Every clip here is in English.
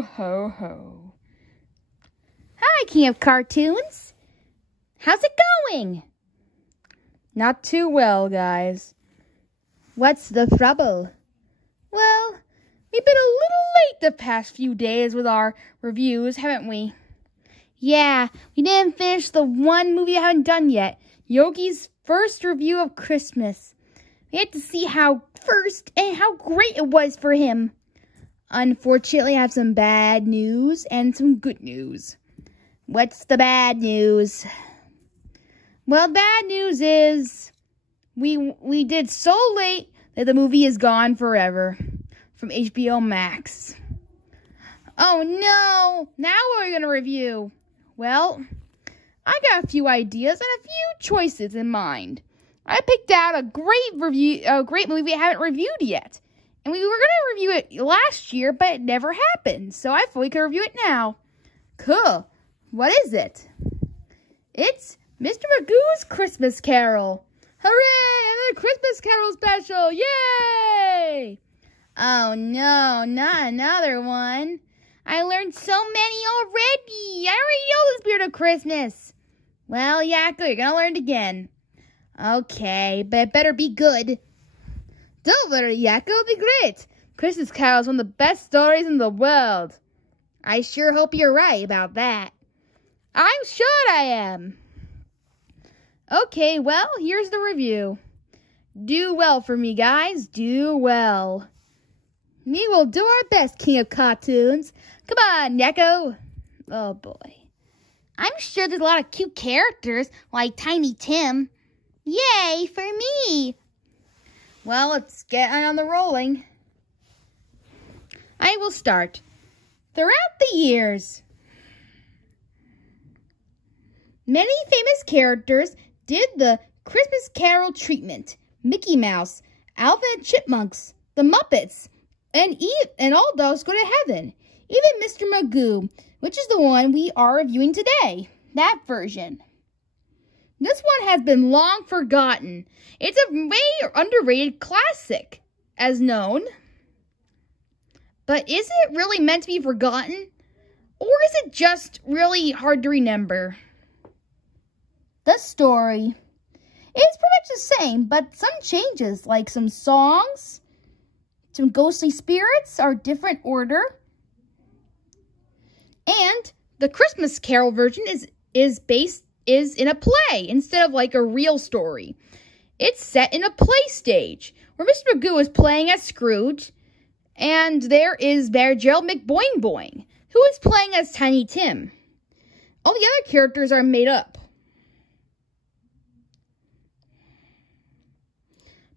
Ho, ho, ho. Hi, King of Cartoons. How's it going? Not too well, guys. What's the trouble? Well, we've been a little late the past few days with our reviews, haven't we? Yeah, we didn't finish the one movie I haven't done yet, Yogi's first review of Christmas. We had to see how great it was for him. Unfortunately, I have some bad news and some good news. What's the bad news? Well, bad news is we did so late that the movie is gone forever from HBO Max. Oh no! Now what are we going to review? Well, I got a few ideas and a few choices in mind. I picked out a great movie I haven't reviewed yet. And we were going to review it last year, but it never happened. So I thought we could review it now. Cool. What is it? It's Mr. Magoo's Christmas Carol. Hooray! Another Christmas Carol special! Yay! Oh no, not another one. I learned so many already. I already know the spirit of Christmas. Well, yeah, good. You're going to learn it again. Okay, but it better be good. Don't worry, Yakko, it'll be great. Christmas Carol is one of the best stories in the world. I sure hope you're right about that. I'm sure I am. Okay, well, here's the review. Do well for me, guys. Do well. We will do our best, King of Cartoons. Come on, Yakko. Oh, boy. I'm sure there's a lot of cute characters, like Tiny Tim. Yay, for me. Well, let's get on the rolling. I will start. Throughout the years, many famous characters did the Christmas Carol treatment. Mickey Mouse, Alvin and Chipmunks, the Muppets, and all dogs go to heaven. Even Mr. Magoo, which is the one we are reviewing today. That version. This one has been long forgotten. It's a way underrated classic, as known. But is it really meant to be forgotten? Or is it just really hard to remember? The story is pretty much the same, but some changes, like some songs, some ghostly spirits are different order. And the Christmas Carol version is in a play instead of like a real story. It's set in a play stage where Mr. Magoo is playing as Scrooge, and there is Gerald McBoing Boing, who is playing as Tiny Tim. All the other characters are made up.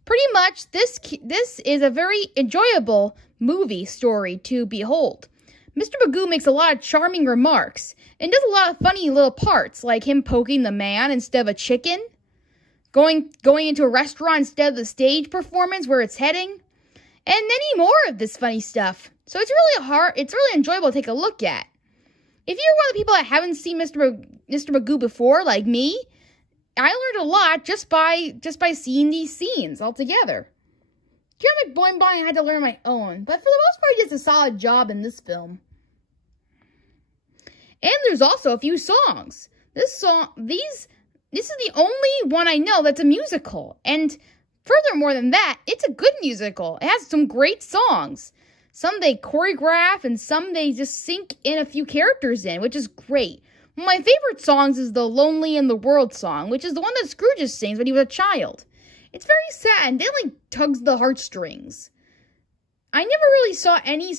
Pretty much, this is a very enjoyable movie story to behold. Mr. Magoo makes a lot of charming remarks and does a lot of funny little parts, like him poking the man instead of a chicken, going into a restaurant instead of the stage performance where it's heading, and many more of this funny stuff. So it's really enjoyable to take a look at. If you're one of the people that haven't seen Mr. Magoo before, like me, I learned a lot just by seeing these scenes altogether. Gerald McBoing Boing I had to learn on my own, but for the most part, he does a solid job in this film. And there's also a few songs. This is the only one I know that's a musical. And furthermore than that, it's a good musical. It has some great songs. Some they choreograph, and some they just sink in a few characters in, which is great. One of my favorite songs is the Lonely in the World song, which is the one that Scrooge sings when he was a child. It's very sad and definitely tugs the heartstrings. I never really saw any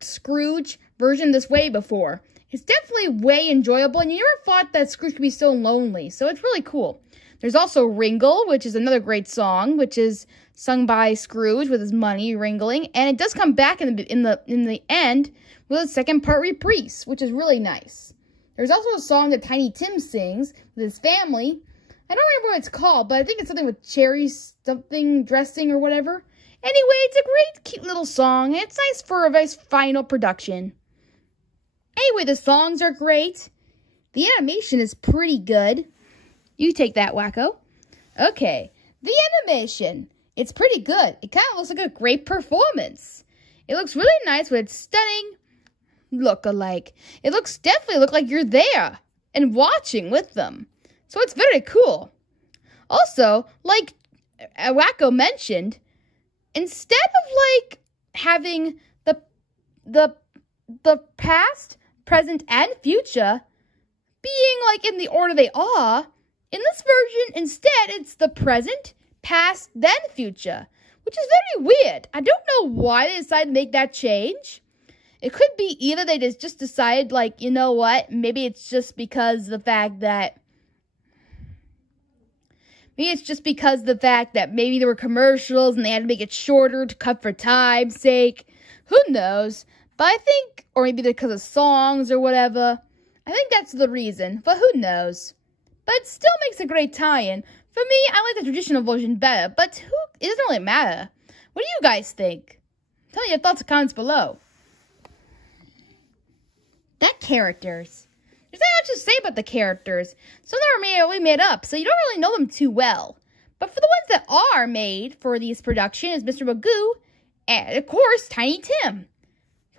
Scrooge version this way before. It's definitely way enjoyable, and you never thought that Scrooge could be so lonely, so it's really cool. There's also Ringle, which is another great song, which is sung by Scrooge with his money wrangling, and it does come back in the end with a second part reprise, which is really nice. There's also a song that Tiny Tim sings with his family. I don't remember what it's called, but I think it's something with cherry something dressing or whatever. Anyway, it's a great, cute little song. It's nice for a nice final production. Anyway, the songs are great. The animation is pretty good. You take that, Wacko. Okay, the animation. It's pretty good. It kind of looks like a great performance. It looks really nice with its stunning look alike. It definitely look like you're there and watching with them. So it's very cool. Also, like Wacko mentioned, instead of like having the past, present, and future being like in the order they are, in this version, instead, it's the present, past, then future, which is very weird. I don't know why they decided to make that change. It could be either they just decided, like, you know what, maybe it's just because the fact that maybe there were commercials and they had to make it shorter to cut for time's sake. Who knows? But I think, or maybe because of songs or whatever. I think that's the reason, but who knows? But it still makes a great tie-in. For me, I like the traditional version better, but it doesn't really matter. What do you guys think? Tell me your thoughts in the comments below. That characters. There's not much to say about the characters. Some of them are really made up, so you don't really know them too well. But for the ones that are made for these productions, Mr. Magoo, and of course, Tiny Tim.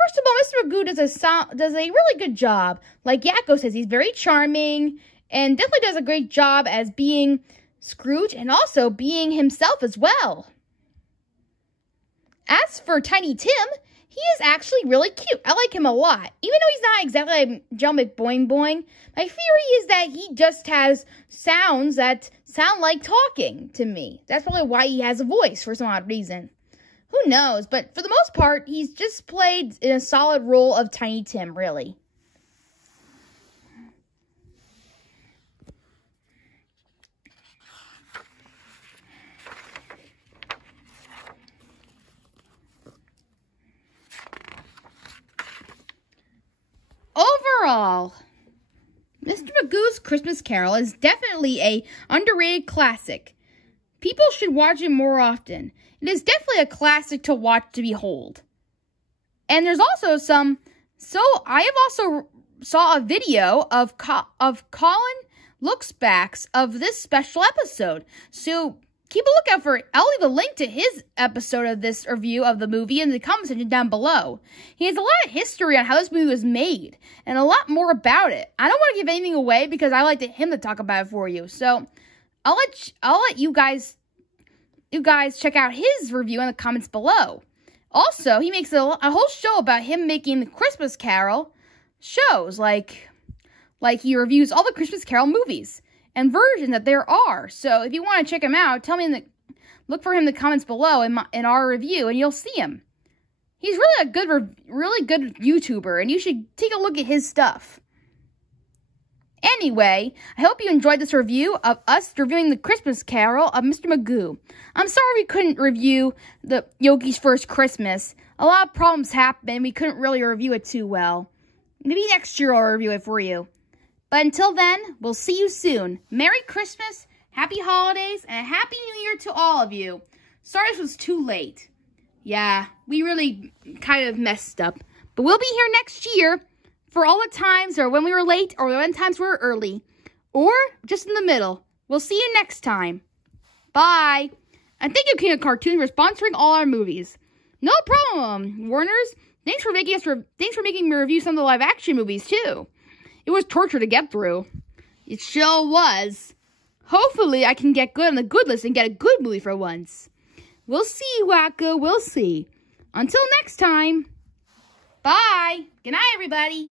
First of all, Mr. Magoo does a really good job. Like Yakko says, he's very charming and definitely does a great job as being Scrooge and also being himself as well. As for Tiny Tim, he is actually really cute. I like him a lot. Even though he's not exactly like Joe McBoing Boing, my theory is that he just has sounds that sound like talking to me. That's probably why he has a voice for some odd reason. Who knows? But for the most part, he's just played in a solid role of Tiny Tim, really. Overall, Mr. Magoo's Christmas Carol is definitely a underrated classic. People should watch it more often. It is definitely a classic to watch to behold. And there's also I have also saw a video of Colin looks backs of this special episode. So keep a lookout for it. I'll leave a link to his episode of this review of the movie in the comment section down below. He has a lot of history on how this movie was made and a lot more about it. I don't want to give anything away because I like him to talk about it for you. So I'll let you guys check out his review in the comments below. Also, he makes a whole show about him making the Christmas Carol shows, like he reviews all the Christmas Carol movies and versions that there are. So if you want to check him out, look for him in the comments below in our review, and you'll see him. He's really a really good YouTuber, and you should take a look at his stuff. Anyway, I hope you enjoyed this review of us reviewing the Christmas Carol of Mr. Magoo. I'm sorry we couldn't review the Yogi's First Christmas. A lot of problems happened. We couldn't really review it too well. Maybe next year I'll review it for you. But until then, we'll see you soon. Merry Christmas, Happy Holidays, and a Happy New Year to all of you. Sorry this was too late. Yeah, we really kind of messed up. But we'll be here next year for all the times or when we were late or when times we were early. Or just in the middle. We'll see you next time. Bye. And thank you, King of Cartoons, for sponsoring all our movies. No problem, Warners. Thanks for making me review some of the live-action movies, too. It was torture to get through. It sure was. Hopefully, I can get good on the good list and get a good movie for once. We'll see, Wacko. We'll see. Until next time. Bye. Good night, everybody.